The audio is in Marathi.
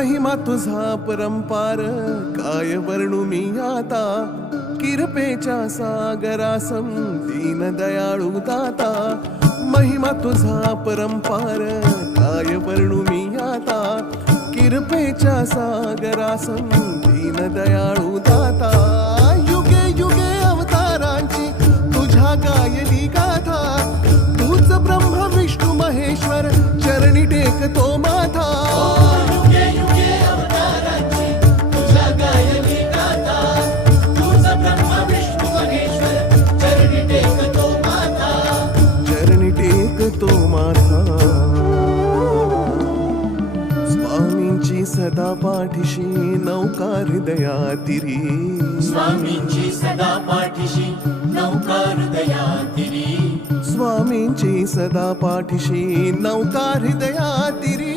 महिमा तुझा परंपार काय वर्णू मी आता. किरपेच्या सागरासम दीन दयाळू दाता. महिमा तुझा परंपार काय वर्णू मी आता. किरपेच्या सागरासम दीन दयाळू दाता. युगे युगे अवतारांची तुझ्या गायली गाथा. तूच ब्रह्म विष्णू महेश्वर चरणी टेकतो माथा. युगे युगे अवतारांची तुझ्या गायली गाथा. तूच ब्रह्म विष्णू महेश्वर चरणी टेकतो माथा. चरणी टेकतो माथा. स्वामींची सदा पाठीशी नौका हृदयातिरी. स्वामींची सदा पाठीशी नौका हृदयातिरी. स्वामींची सदा पाठीशी नौका हृदयातिरी.